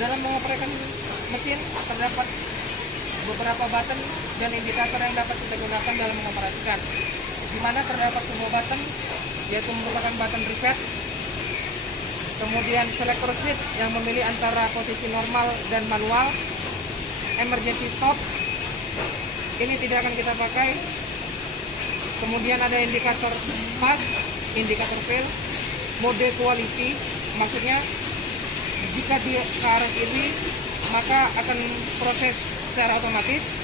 dalam mengoperasikan mesin terdapat beberapa button dan indikator yang dapat kita gunakan dalam mengoperasikan, di mana terdapat sebuah button yaitu merupakan button reset, kemudian selector switch yang memilih antara posisi normal dan manual, emergency stop ini tidak akan kita pakai, kemudian ada indikator pass, indikator fail, mode quality, maksudnya jika dia ke arah kiri maka akan proses secara otomatis,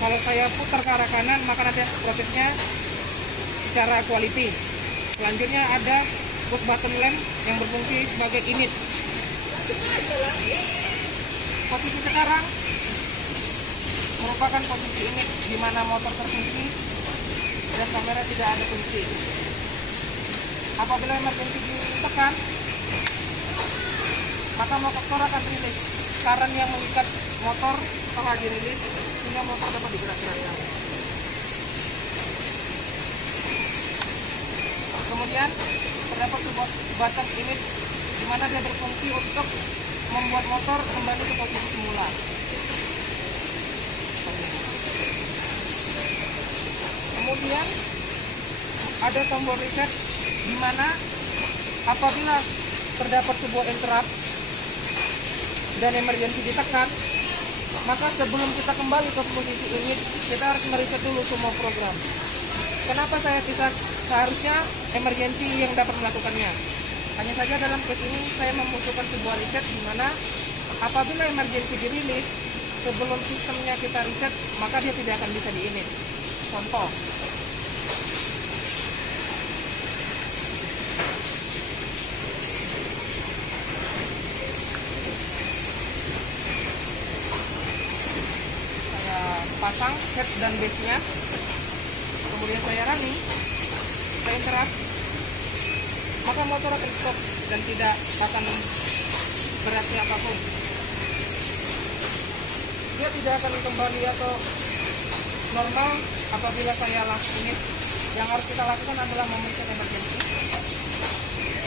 kalau saya putar ke arah kanan maka nanti prosesnya secara quality. Selanjutnya ada push button lamp yang berfungsi sebagai init. Posisi sekarang merupakan posisi init di mana motor terkunci dan kamera tidak ada kunci. Apabila emergency ditekan, maka motor akan rilis. Karan yang mengikat motor telah dirilis sehingga motor dapat digerak-gerakkan. Kemudian terdapat sebuah button init di mana dia berfungsi untuk membuat motor kembali ke posisi semula. Kemudian ada tombol reset di mana apabila terdapat sebuah interrupt dan emergency ditekan, maka sebelum kita kembali ke posisi init, kita harus mereset dulu semua program. Kenapa seharusnya emergency yang dapat melakukannya? Hanya saja dalam case ini saya membutuhkan sebuah reset di mana apabila emergency dirilis, sebelum sistemnya kita reset, maka dia tidak akan bisa di-init. Contoh, pasang head dan base-nya, kemudian saya running, saya interrupt, maka motor akan stop dan tidak akan bereaksi apapun. Dia tidak akan kembali atau normal apabila saya langsung init. Yang harus kita lakukan adalah memencet emergency,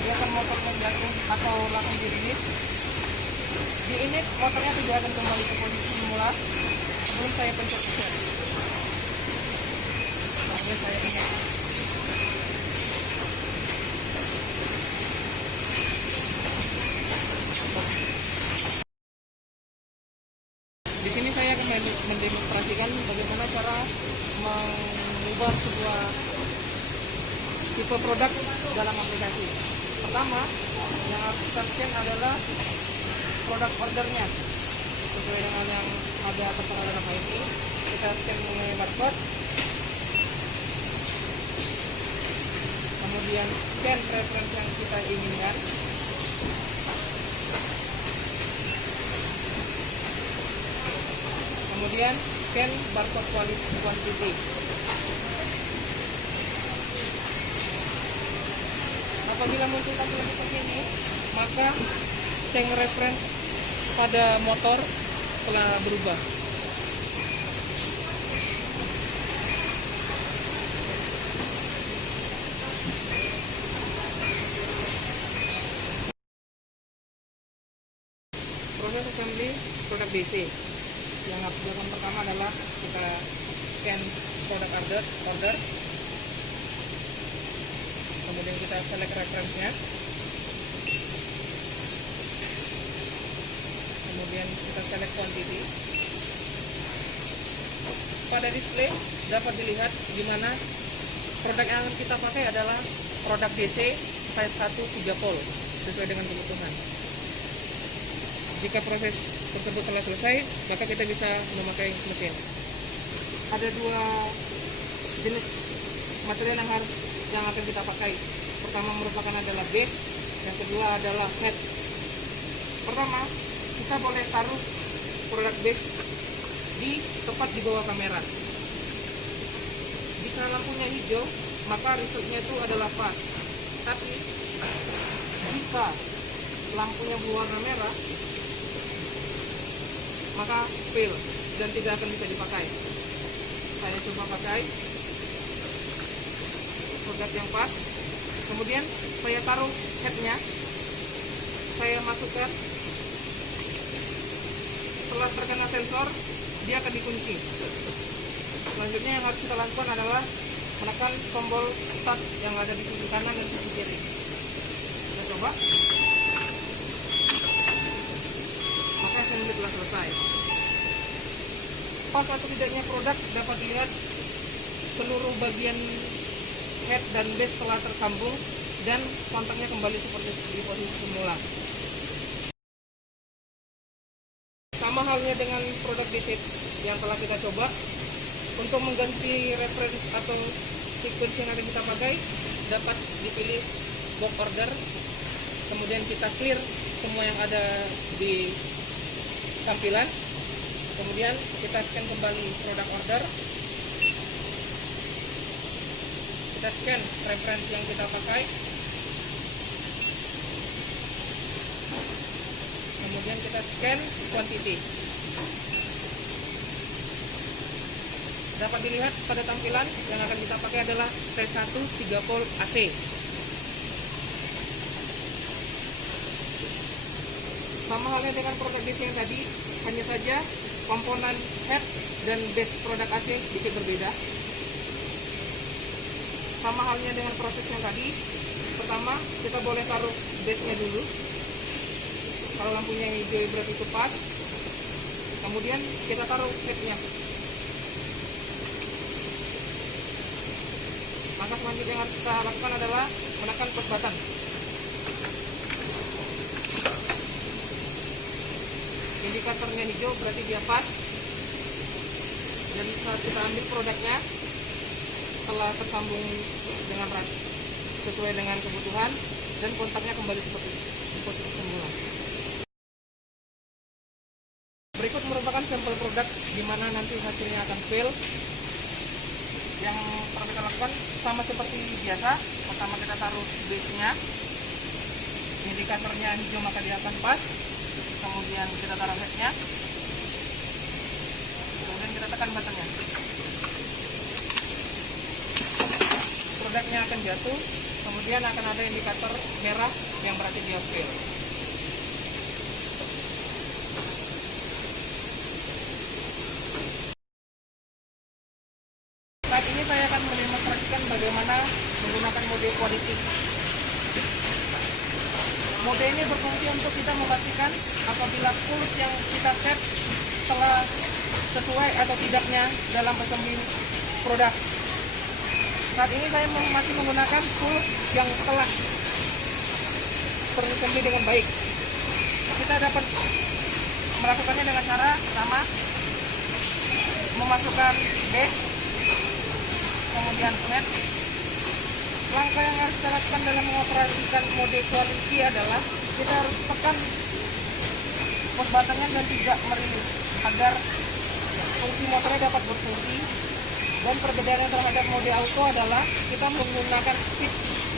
biarkan motor menjatuh atau langsung dirilis. Di init motornya tidak akan kembali ke posisi semula sebelum saya pencet reset. Kemudian saya init. Di sini saya akan mendemonstrasikan bagaimana cara mengubah sebuah tipe produk dalam aplikasi. Pertama, yang harus kita scan adalah produk ordernya sesuai dengan yang ada tertera dalam HMI. Kita scan menggunakan barcode, kemudian scan reference yang kita inginkan, kemudian scan barcode quantity. Apabila muncul tampilan seperti ini, maka change reference pada motor telah berubah. Proses assembly produk DC. Yang harus dilakukan pertama adalah kita scan produk order, kemudian kita select reference-nya, kemudian kita select quantity. Pada display dapat dilihat di mana produk yang akan kita pakai adalah produk DC size 1 3 volt sesuai dengan kebutuhan. Jika proses tersebut telah selesai, maka kita bisa memakai mesin. Ada dua jenis material yang akan kita pakai. Pertama merupakan adalah base, yang kedua adalah head. Pertama, kita boleh taruh produk base di tepat di bawah kamera. Jika lampunya hijau, maka resultnya itu adalah pas. Tapi jika lampunya berwarna merah, maka fail dan tidak akan bisa dipakai. Saya coba pakai produk yang pas, kemudian saya taruh headnya, saya masukkan setelah terkena sensor dia akan dikunci. Selanjutnya yang harus kita lakukan adalah menekan tombol start yang ada di sisi kanan dan sisi kiri. Kita coba. Maka assembly telah selesai. Pas atau tidaknya produk dapat dilihat seluruh bagian head dan base telah tersambung dan kontaknya kembali seperti di posisi semula. Sama halnya dengan produk DC yang telah kita coba. Untuk mengganti reference atau sequence yang ada kita pakai, dapat dipilih box order, kemudian kita clear semua yang ada di tampilan, kemudian kita scan kembali produk order, kita scan reference yang kita pakai, kemudian kita scan quantity. Dapat dilihat pada tampilan yang akan kita pakai adalah size 1 3 volt AC. Sama halnya dengan produk DC yang tadi, hanya saja komponen head dan base produk AC sedikit berbeda. Sama halnya dengan proses yang tadi, pertama kita boleh taruh base-nya dulu. Kalau lampunya yang hijau berarti itu pas. Kemudian kita taruh head-nya. Maka selanjutnya yang harus kita lakukan adalah menekan push button. Indikatornya hijau berarti dia pas. Dan saat kita ambil produknya telah tersambung dengan sesuai dengan kebutuhan dan kontaknya kembali seperti posisi semula. Berikut merupakan sampel produk di mana nanti hasilnya akan fail. Yang perlu kita lakukan sama seperti biasa. Pertama kita taruh base-nya, indikatornya hijau maka dia akan pas. Kemudian kita taruh head-nya, kemudian kita tekan button-nya. Produknya akan jatuh, kemudian akan ada indikator merah yang berarti dia fail. Saat ini saya akan mendemonstrasikan bagaimana menggunakan mode quality. Mode ini berfungsi untuk kita memastikan apabila pulse yang kita set telah sesuai atau tidaknya dalam assembly produk. Saat ini saya masih menggunakan pulse yang telah terassembly dengan baik. Kita dapat melakukannya dengan cara pertama memasukkan base, kemudian head. Langkah yang harus kita lakukan dalam mengoperasikan mode quality adalah kita harus tekan push button-nya dan tidak merilis agar fungsi motornya dapat berfungsi. Dan perbedaan terhadap mode auto adalah kita menggunakan speed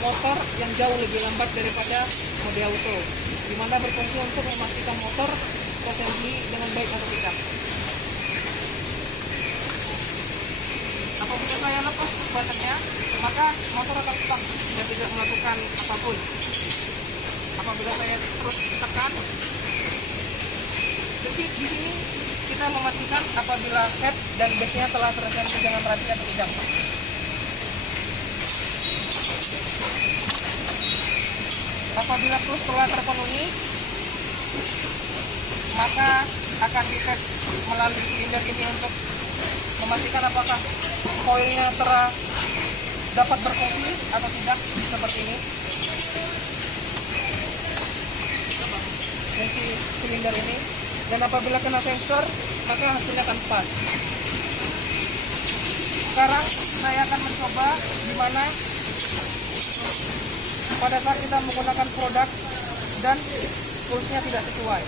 motor yang jauh lebih lambat daripada mode auto, di mana berfungsi untuk memastikan motor assembly dengan baik atau tidak. Apabila saya lepas push button-nya, maka motor akan stuck dan tidak melakukan apapun. Apabila saya terus tekan, di sini kita memastikan apabila head dan base-nya telah terassembly dengan rapi atau tidak. Apabila push telah terpenuhi, maka akan dites melalui silinder ini untuk memastikan apakah koilnya dapat berfungsi atau tidak, seperti ini. Fungsi silinder ini, dan apabila kena sensor maka hasilnya akan pas. Sekarang saya akan mencoba di mana pada saat kita menggunakan produk dan pulsnya tidak sesuai.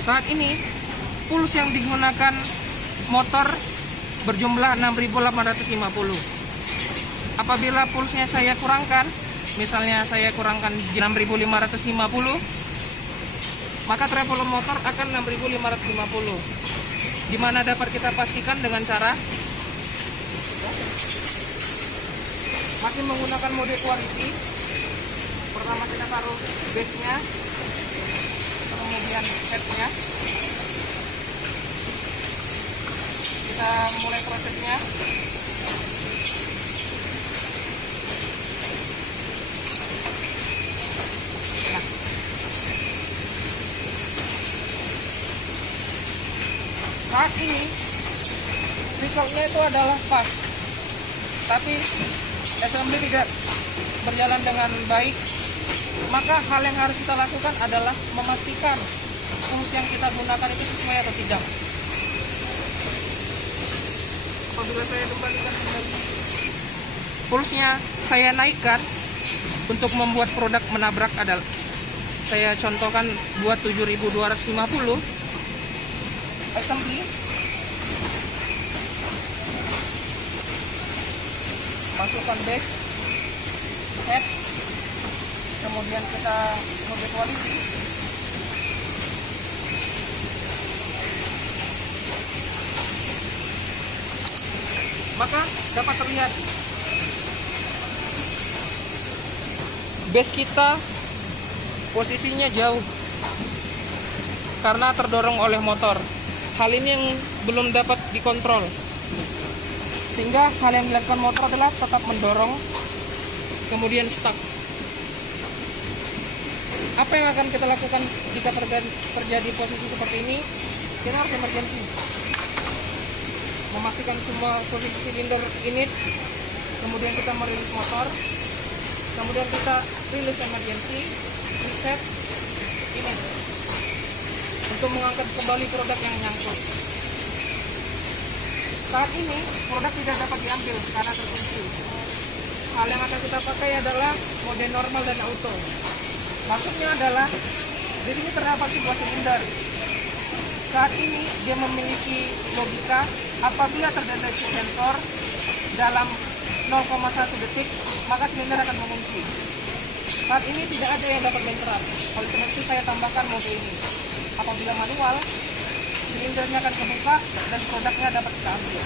Saat ini puls yang digunakan motor berjumlah 6.850. Apabila pulsnya saya kurangkan, misalnya saya kurangkan 6.550, maka travel motor akan 6.550. Dimana dapat kita pastikan dengan cara masih menggunakan mode quality. Pertama kita taruh base-nya, kemudian head-nya. Kita mulai prosesnya. Nah, saat ini resultnya itu adalah pas, tapi assembly tidak berjalan dengan baik. Maka hal yang harus kita lakukan adalah memastikan tools yang kita gunakan itu sesuai atau tidak. Apabila saya kembalikan kembali pulsnya, saya naikkan untuk membuat produk menabrak adalah saya contohkan buat 7250 assembly. Masukkan base, head, kemudian kita mode quality. Maka dapat terlihat base kita posisinya jauh karena terdorong oleh motor. Hal ini yang belum dapat dikontrol, sehingga hal yang dilakukan motor adalah tetap mendorong kemudian stuck. Apa yang akan kita lakukan jika terjadi posisi seperti ini? Kita harus emergency, memastikan semua posisi silinder init, kemudian kita merilis motor, kemudian kita rilis emergency, reset init untuk mengangkat kembali produk yang nyangkut. Saat ini produk tidak dapat diambil karena terkunci. Hal yang akan kita pakai adalah mode normal dan auto. Maksudnya adalah di sini terdapat sebuah silinder. Saat ini dia memiliki logika apabila terdeteksi sensor dalam 0,1 detik maka silinder akan mengunci. Saat ini tidak ada yang dapat mencerap. Oleh sebab itu saya tambahkan mode ini. Apabila manual, silindernya akan kebuka dan produknya dapat kita ambil.